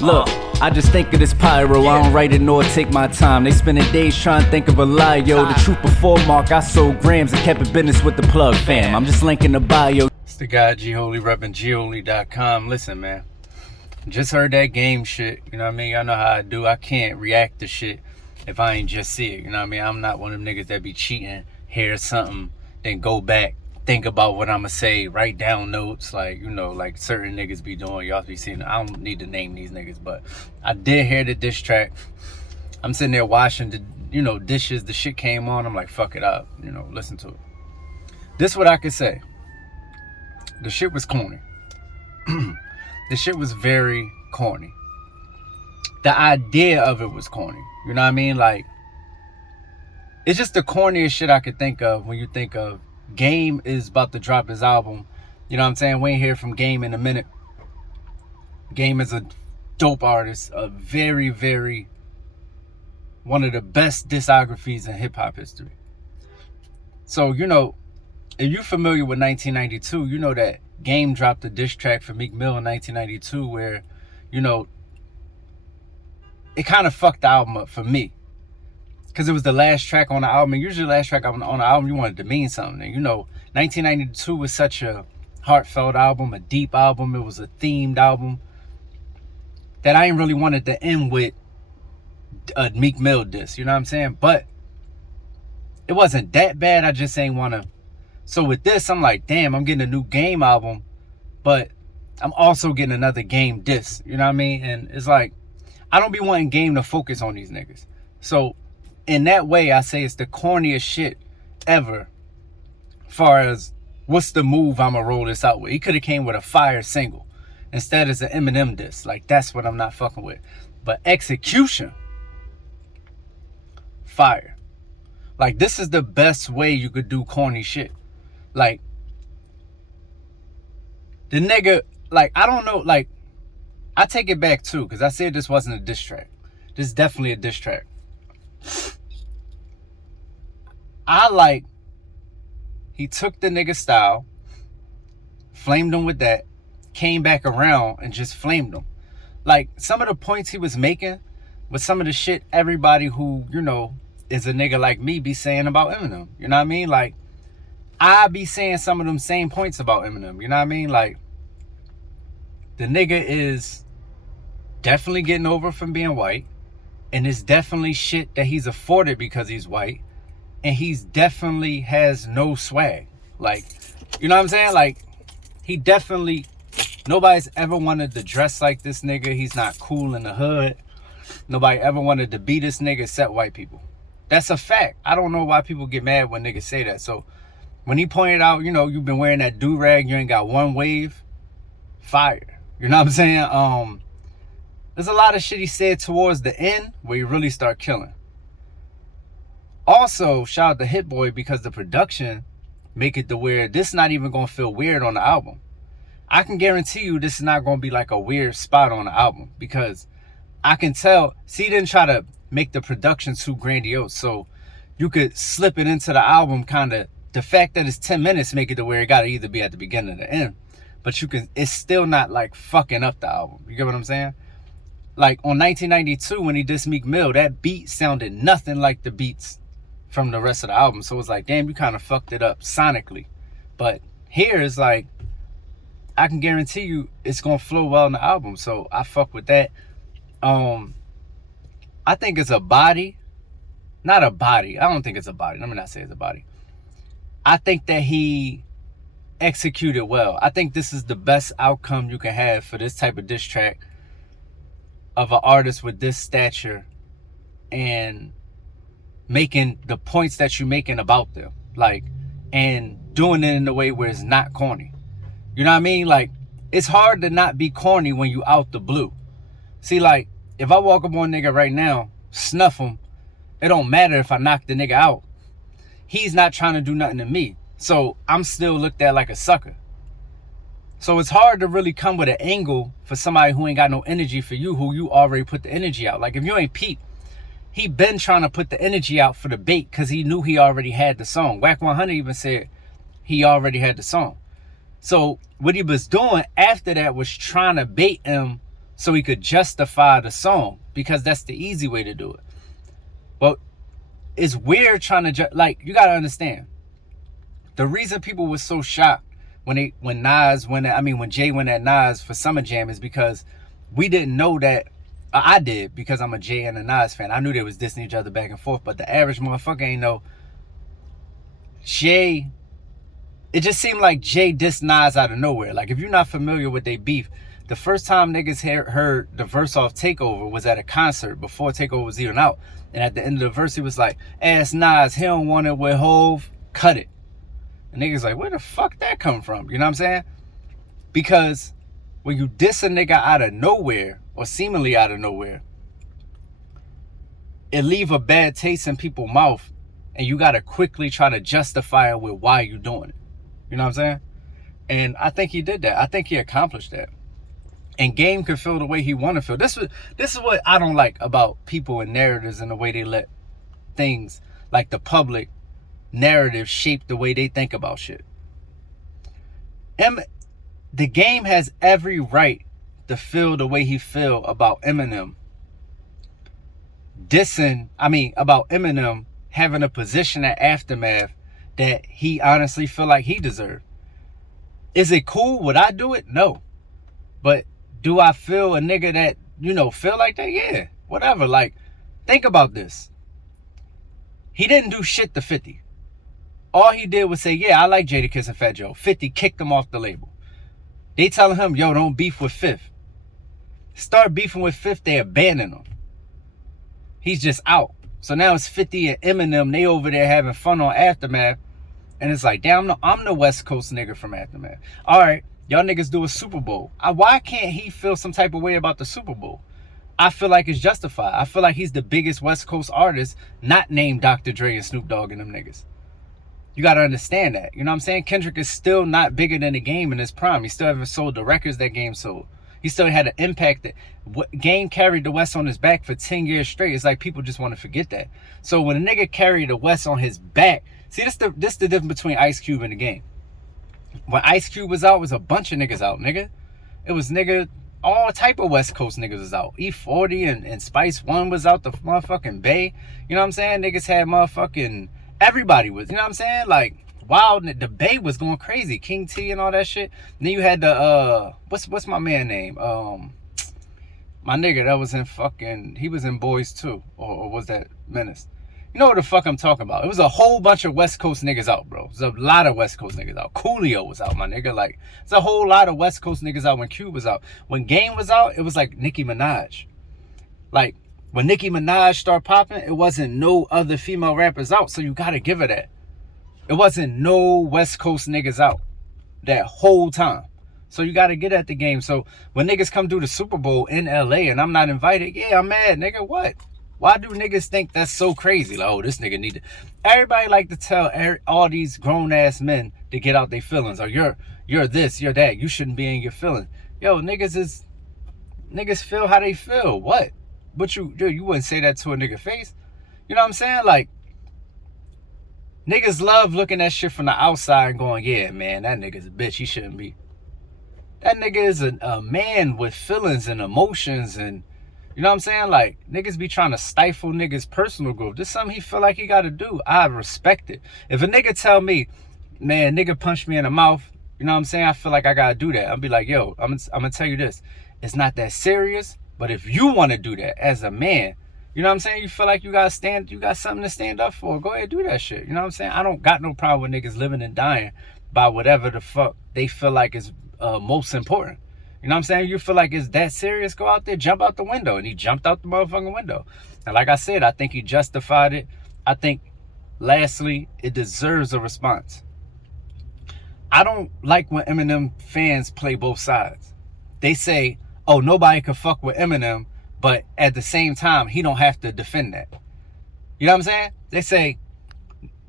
Look, I just think of this pyro, I don't write it nor take my time. They spending days trying to think of a lie, yo. The truth before Mark, I sold grams and kept it business with the plug fam. I'm just linking the bio. It's the guy G-Holy repping G-Holy.com. Listen, man, just heard that game shit, you know what I mean? Y'all know how I do. I can't react to shit if I ain't just see it, you know what I mean? I'm not one of them niggas that be cheating, hear something, then go back, think about what I'ma say, write down notes, like, you know, like certain niggas be doing. Y'all be seeing, I don't need to name these niggas, but I did hear the diss track. I'm sitting there washing the, you know, dishes. The shit came on. I'm like, fuck it up, you know, listen to it. This what I could say. The shit was corny. The shit was very corny. The idea of it was corny. You know what I mean? Like, it's just the corniest shit I could think of when you think of Game is about to drop his album. You know what I'm saying? We ain't hear from Game in a minute. Game is a dope artist. A very, very, one of the best discographies in hip-hop history. So, you know, if you're familiar with 1992, you know that Game dropped a diss track for Meek Mill in 1992 where, you know, it kind of fucked the album up for me. Because it was the last track on the album. And usually the last track on the album, you wanted to mean something. And, you know, 1992 was such a heartfelt album, a deep album. It was a themed album that I ain't really wanted to end with a Meek Mill diss. You know what I'm saying? But it wasn't that bad. I just ain't want to. So with this, I'm like, damn, I'm getting a new Game album. But I'm also getting another Game diss. You know what I mean? And it's like, I don't be wanting Game to focus on these niggas. So in that way, I say it's the corniest shit ever. Far as what's the move I'ma roll this out with. He could have came with a fire single. Instead it's an Eminem diss. Like, that's what I'm not fucking with. But execution, fire. Like, this is the best way you could do corny shit. Like, the nigga, like, I don't know, like, I take it back too, because I said this wasn't a diss track. This is definitely a diss track. I like, he took the nigga style, flamed him with that, came back around and just flamed him. Like, some of the points he was making was some of the shit everybody who, you know, is a nigga like me be saying about Eminem. You know what I mean? Like, I be saying some of them same points about Eminem. You know what I mean? Like, the nigga is definitely getting over from being white. And it's definitely shit that he's afforded because he's white. And he's definitely has no swag. Like, you know what I'm saying? Like, he definitely, nobody's ever wanted to dress like this nigga. He's not cool in the hood. Nobody ever wanted to be this nigga except white people. That's a fact. I don't know why people get mad when niggas say that. So when he pointed out, you know, you've been wearing that do-rag, you ain't got one wave, fire. You know what I'm saying? There's a lot of shit he said towards the end where you really start killing. Also, shout out to Hit Boy because the production make it to where this not even going to feel weird on the album. I can guarantee you this is not going to be like a weird spot on the album because I can tell. See, he didn't try to make the production too grandiose. So you could slip it into the album kind of. The fact that it's 10 minutes make it to where it got to either be at the beginning or the end. But you can, it's still not like fucking up the album. You get what I'm saying? Like on 1992 when he dissed Meek Mill, that beat sounded nothing like the beats from the rest of the album. So it's like, damn, you kind of fucked it up sonically. But here it's like, I can guarantee you it's going to flow well in the album. So I fuck with that. I think it's a body. Not a body. I don't think it's a body. Let me not say it's a body. I think that he executed well. I think this is the best outcome you can have for this type of diss track of an artist with this stature and making the points that you're making about them, like, and doing it in a way where it's not corny. You know what I mean? Like, it's hard to not be corny when you out the blue. See, like, if I walk up on a nigga right now, snuff him, it don't matter if I knock the nigga out. He's not trying to do nothing to me. So I'm still looked at like a sucker. So it's hard to really come with an angle for somebody who ain't got no energy for you, who you already put the energy out. Like, if you ain't peep, he been trying to put the energy out for the bait because he knew he already had the song. Whack 100 even said he already had the song. So what he was doing after that was trying to bait him so he could justify the song, because that's the easy way to do it. But it's weird trying to like, you gotta understand, the reason people were so shocked when Jay went at Nas for Summer Jam is because we didn't know that. I did, because I'm a Jay and a Nas fan. I knew they was dissing each other back and forth, but the average motherfucker ain't know. Jay, it just seemed like Jay dissed Nas out of nowhere. Like, if you're not familiar with their beef, the first time niggas heard the verse off Takeover was at a concert before Takeover was even out. And at the end of the verse, he was like, ask Nas, he don't want it with Hove, cut it. And niggas like, where the fuck that come from? You know what I'm saying? Because when you diss a nigga out of nowhere, or seemingly out of nowhere, it leave a bad taste in people's mouth, and you gotta quickly try to justify it with why you doing it. You know what I'm saying? And I think he did that. I think he accomplished that. And Game could feel the way he want to feel. This is what I don't like about people and narratives and the way they let things like the public narrative shape the way they think about shit. The Game has every right to feel the way he feel about Eminem about Eminem having a position at Aftermath that he honestly feel like he deserved. Is it cool? Would I do it? No. But do I feel a nigga that, feel like that? Yeah, whatever. Like, think about this. He didn't do shit to 50. All he did was say, yeah, I like Jadakiss and Fat Joe. 50 kicked him off the label. They telling him, yo, don't beef with Fifth. Start beefing with Fifth, they abandon him. He's just out. So now it's 50 and Eminem, they over there having fun on Aftermath. And it's like, damn, I'm the West Coast nigga from Aftermath. All right, y'all niggas do a Super Bowl. Why can't he feel some type of way about the Super Bowl? I feel like it's justified. I feel like he's the biggest West Coast artist, not named Dr. Dre and Snoop Dogg and them niggas. You got to understand that. You know what I'm saying? Kendrick is still not bigger than the Game in his prime. He still haven't sold the records that Game sold. He still had an impact that Game carried the West on his back for 10 years straight. It's like people just want to forget that. So when a nigga carried the West on his back, see, this the difference between Ice Cube and the Game. When Ice Cube was out, it was a bunch of niggas out, nigga. It was all type of West Coast niggas was out. E40 and Spice One was out the motherfucking Bay. You know what I'm saying? Niggas had motherfucking, everybody was, you know what I'm saying? Like, wow, the Bay was going crazy. King T and all that shit. And then you had the, what's my man name? My nigga that was in fucking, he was in Boys too. Or was that Menace? You know what the fuck I'm talking about. It was a whole bunch of West Coast niggas out, bro. There's a lot of West Coast niggas out. Coolio was out, my nigga. Like, it's a whole lot of West Coast niggas out when Cube was out. When Game was out, it was like Nicki Minaj. Like, when Nicki Minaj started popping, it wasn't no other female rappers out. So you gotta give her that. It wasn't no West Coast niggas out that whole time. So you gotta get at the Game. So when niggas come do the Super Bowl in LA and I'm not invited, yeah, I'm mad, nigga. What? Why do niggas think that's so crazy? Like, oh, this nigga need to... Everybody like to tell all these grown-ass men to get out their feelings. Or you're this, you're that. You shouldn't be in your feelings. Yo, niggas feel how they feel. What? But you wouldn't say that to a nigga face. You know what I'm saying? Like, niggas love looking at shit from the outside and going, yeah, man, that nigga's a bitch. He shouldn't be. That nigga is a man with feelings and emotions and... You know what I'm saying? Like, niggas be trying to stifle niggas' personal growth. This is something he feel like he got to do. I respect it. If a nigga tell me, man, nigga punched me in the mouth, you know what I'm saying? I feel like I got to do that. I'll be like, yo, I'm going to tell you this. It's not that serious, but if you want to do that as a man, you know what I'm saying? You feel like you got something to stand up for. Go ahead, do that shit. You know what I'm saying? I don't got no problem with niggas living and dying by whatever the fuck they feel like is most important. You know what I'm saying? You feel like it's that serious, go out there, jump out the window. And he jumped out the motherfucking window. And like I said, I think he justified it. I think, lastly, it deserves a response. I don't like when Eminem fans play both sides. They say, oh, nobody can fuck with Eminem, but at the same time, he don't have to defend that. You know what I'm saying? They say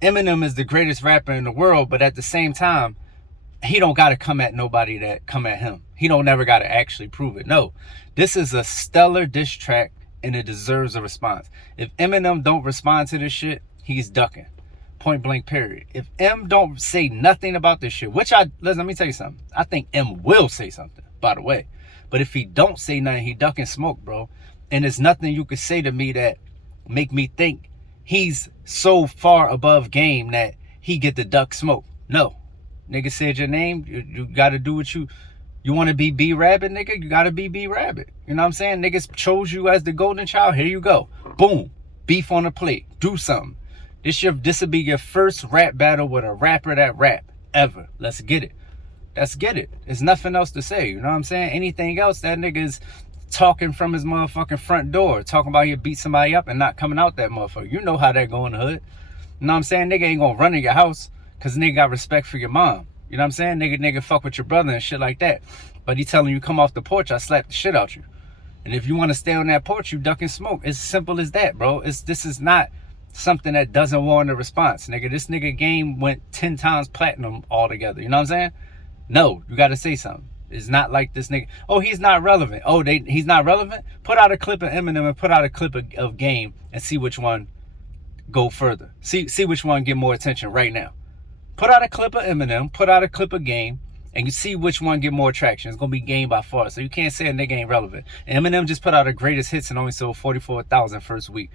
Eminem is the greatest rapper in the world, but at the same time, he don't got to come at nobody that come at him. He don't never got to actually prove it. No, this is a stellar diss track and it deserves a response. If Eminem don't respond to this shit, he's ducking. Point blank period. If M don't say nothing about this shit, which let me tell you something. I think M will say something, by the way. But if he don't say nothing, he ducking smoke, bro. And there's nothing you could say to me that make me think he's so far above game that he get the duck smoke. No. Nigga said your name, you gotta do what you want to be B-Rabbit, nigga, you gotta be B-Rabbit. You know what I'm saying? Niggas chose you as the golden child, here you go. Boom. Beef on the plate. Do something. This will be your first rap battle with a rapper that rap ever. Let's get it. Let's get it. There's nothing else to say. You know what I'm saying? Anything else, that nigga's talking from his motherfucking front door, talking about you beat somebody up and not coming out that motherfucker. You know how that go in the hood. You know what I'm saying? Nigga ain't gonna run in your house because nigga got respect for your mom. You know what I'm saying? Nigga fuck with your brother and shit like that. But he telling you come off the porch, I slap the shit out you. And if you want to stay on that porch, you ducking smoke. It's simple as that, bro. This is not something that doesn't warrant a response, nigga. This nigga game went 10 times platinum altogether. You know what I'm saying? No, you got to say something. It's not like this nigga, oh, he's not relevant. Oh, he's not relevant? Put out a clip of Eminem and put out a clip of Game and see which one go further. See which one get more attention right now. Put out a clip of Eminem, put out a clip of Game, and you see which one get more traction. It's going to be Game by far. So you can't say a nigga ain't relevant. And Eminem just put out a greatest hits and only sold 44,000 first week.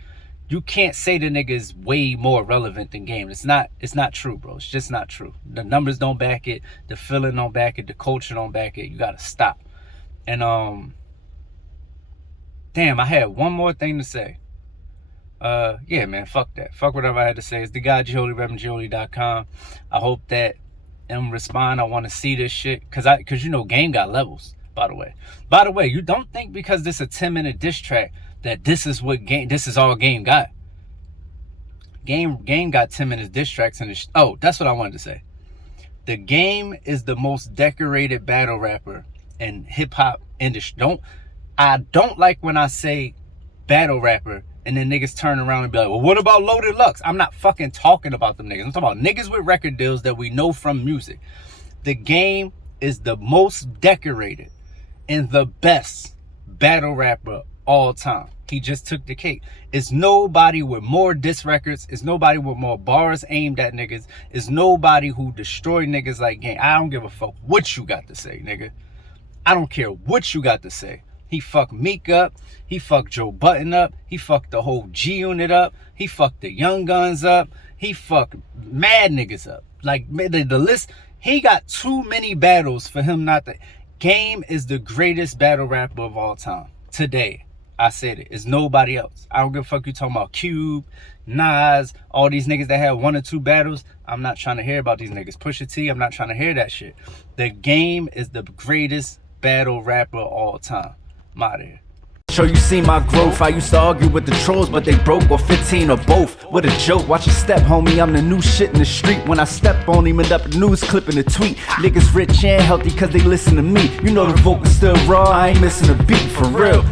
You can't say the nigga is way more relevant than Game. It's not true, bro. It's just not true. The numbers don't back it. The feeling don't back it. The culture don't back it. You got to stop. And, damn, I had one more thing to say. Yeah, man, fuck that. Fuck whatever I had to say. It's the guy, Jody, ReverendJody.com. I hope that respond. I want to see this shit. Cause you know, Game got levels, by the way. By the way, you don't think because this is a 10-minute diss track that this is all Game got. Game got 10 minutes diss tracks in the oh, that's what I wanted to say. The Game is the most decorated battle rapper in hip hop industry. I don't like when I say battle rapper and then niggas turn around and be like, well, what about Loaded Lux? I'm not fucking talking about them niggas. I'm talking about niggas with record deals that we know from music. The Game is the most decorated and the best battle rapper all time. He just took the cake. It's nobody with more diss records. It's nobody with more bars aimed at niggas. It's nobody who destroyed niggas like Game. I don't give a fuck what you got to say, nigga. I don't care what you got to say. He fucked Meek up. He fucked Joe Budden up. He fucked the whole G Unit up. He fucked the Young Guns up. He fucked mad niggas up. Like the list, he got too many battles for him not to. Game is the greatest battle rapper of all time. Today, I said it. It's nobody else. I don't give a fuck you talking about Cube, Nas, all these niggas that had 1 or 2 battles. I'm not trying to hear about these niggas. Pusha T, I'm not trying to hear that shit. The Game is the greatest battle rapper of all time. I'm out of here. Sure, you see my growth. I used to argue with the trolls, but they broke, or 15 or both. What a joke. Watch your step, homie. I'm the new shit in the street. When I step on him, end up a news clip in a tweet. Niggas rich and healthy cause they listen to me. You know the vocals still raw. I ain't missing a beat for real.